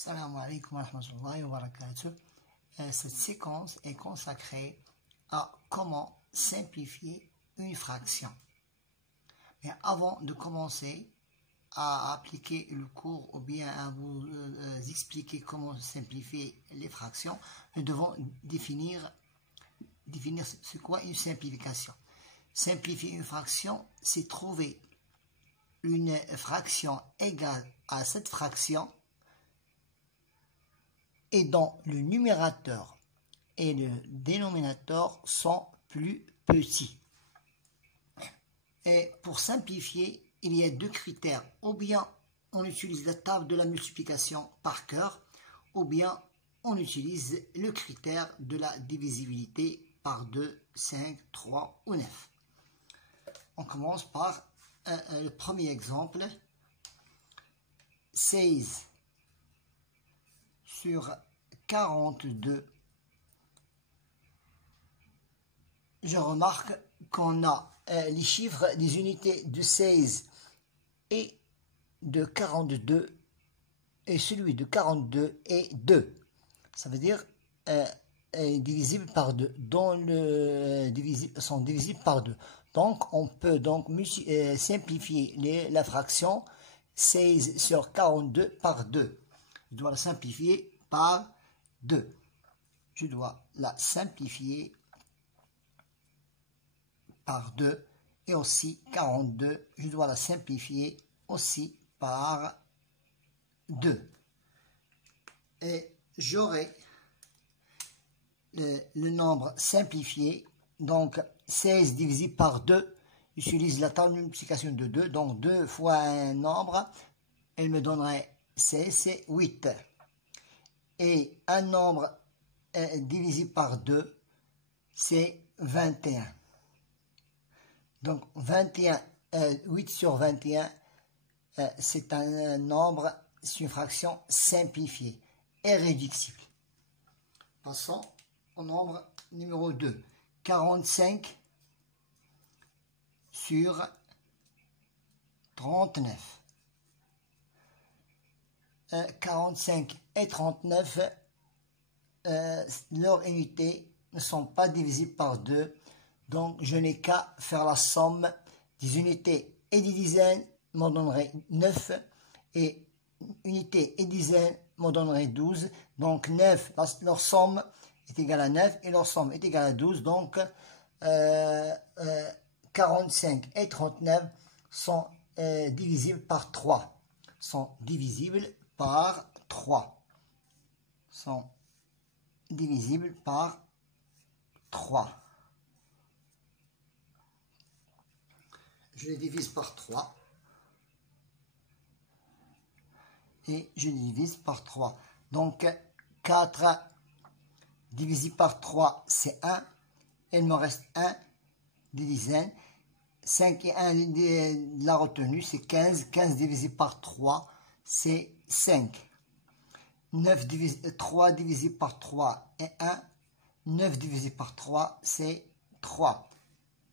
Salam alaikum wa rahmatullahi wa barakatuh. Cette séquence est consacrée à comment simplifier une fraction. Mais avant de commencer à appliquer le cours ou bien à vous expliquer comment simplifier les fractions, nous devons définir c'est quoi une simplification. Simplifier une fraction, c'est trouver une fraction égale à cette fraction et dont le numérateur et le dénominateur sont plus petits. Et pour simplifier, il y a deux critères. Ou bien on utilise la table de la multiplication par cœur, ou bien on utilise le critère de la divisibilité par 2, 5, 3 ou 9. On commence par le premier exemple. 16 sur 42. Je remarque qu'on a les chiffres des unités de 16 et de 42 et celui de 42 est 2. Ça veut dire divisible par 2. Sont divisibles par 2. Donc on peut donc simplifier la fraction 16 sur 42 par 2. Je dois la simplifier par 2. Je dois la simplifier par 2. Et aussi 42, je dois la simplifier aussi par 2. Et j'aurai le nombre simplifié. Donc 16 divisé par 2, j'utilise la table de multiplication de 2. Donc 2 fois un nombre, elle me donnerait 16, c'est 8. Et un nombre divisé par 2, c'est 21. Donc 21, 8 sur 21, c'est un nombre, c'est une fraction simplifiée et réductible. Passons au nombre numéro 2. 45 sur 39. 45 et 39, leurs unités ne sont pas divisibles par 2. Donc, je n'ai qu'à faire la somme des unités et des dizaines, m'en donnerait 9. Et unités et dizaines, m'en donnerait 12. Donc, 9, leur somme est égale à 9 et leur somme est égale à 12. Donc, 45 et 39 sont divisibles par 3. Sont divisibles par 3. Sont divisibles par 3. Je les divise par 3. Et je les divise par 3. Donc, 4 divisé par 3, c'est 1. Il me reste 1 des dizaines. 5 et 1 de la retenue, c'est 15. 15 divisé par 3, c'est 5. 3 divisé par 3 est 1. 9 divisé par 3, c'est 3.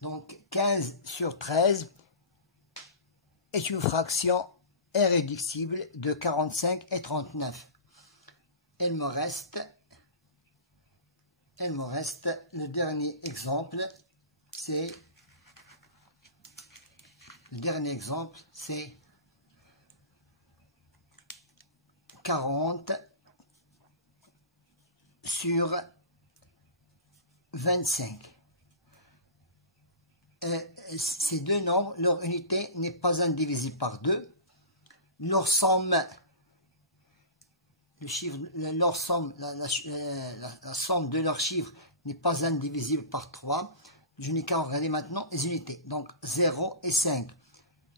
Donc 15 sur 13 est une fraction irréductible de 45 et 39. Il me reste le dernier exemple, c'est 40 sur 25. Ces deux nombres, leur unité n'est pas indivisible par 2. Leur somme, la somme de leurs chiffres n'est pas indivisible par 3. Je n'ai qu'à regarder maintenant les unités. Donc 0 et 5.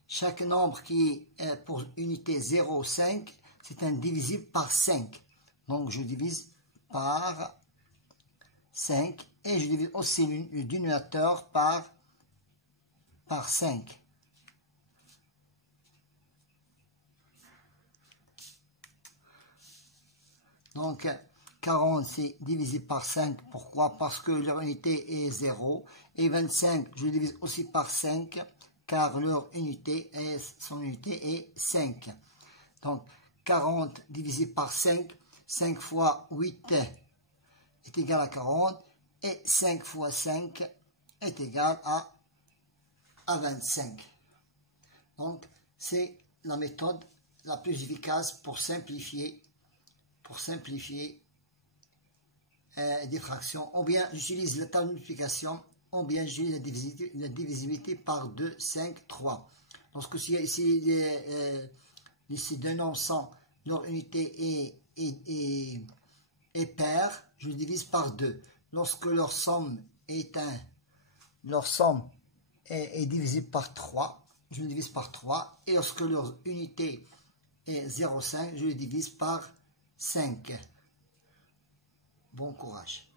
Chaque nombre qui est pour unité 0, 5, c'est indivisible par 5. Donc je divise par 5 et je divise aussi le dénominateur par 5. Donc 40 c'est divisé par 5. Pourquoi? Parce que leur unité est 0. Et 25, je divise aussi par 5, car leur unité son unité est 5. Donc 40 divisé par 5, 5 fois 8 est égal à 40, et 5 fois 5 est égal à 25. Donc, c'est la méthode la plus efficace pour simplifier des fractions. Ou bien j'utilise la table de multiplication, ou bien j'utilise la divisibilité par 2, 5, 3. Lorsque si deux nombres sont leur unité est paire, je divise par 2. Lorsque leur somme est divisible par 3, je le divise par 3. Et lorsque leur unité est 0,5, je le divise par 5. Bon courage.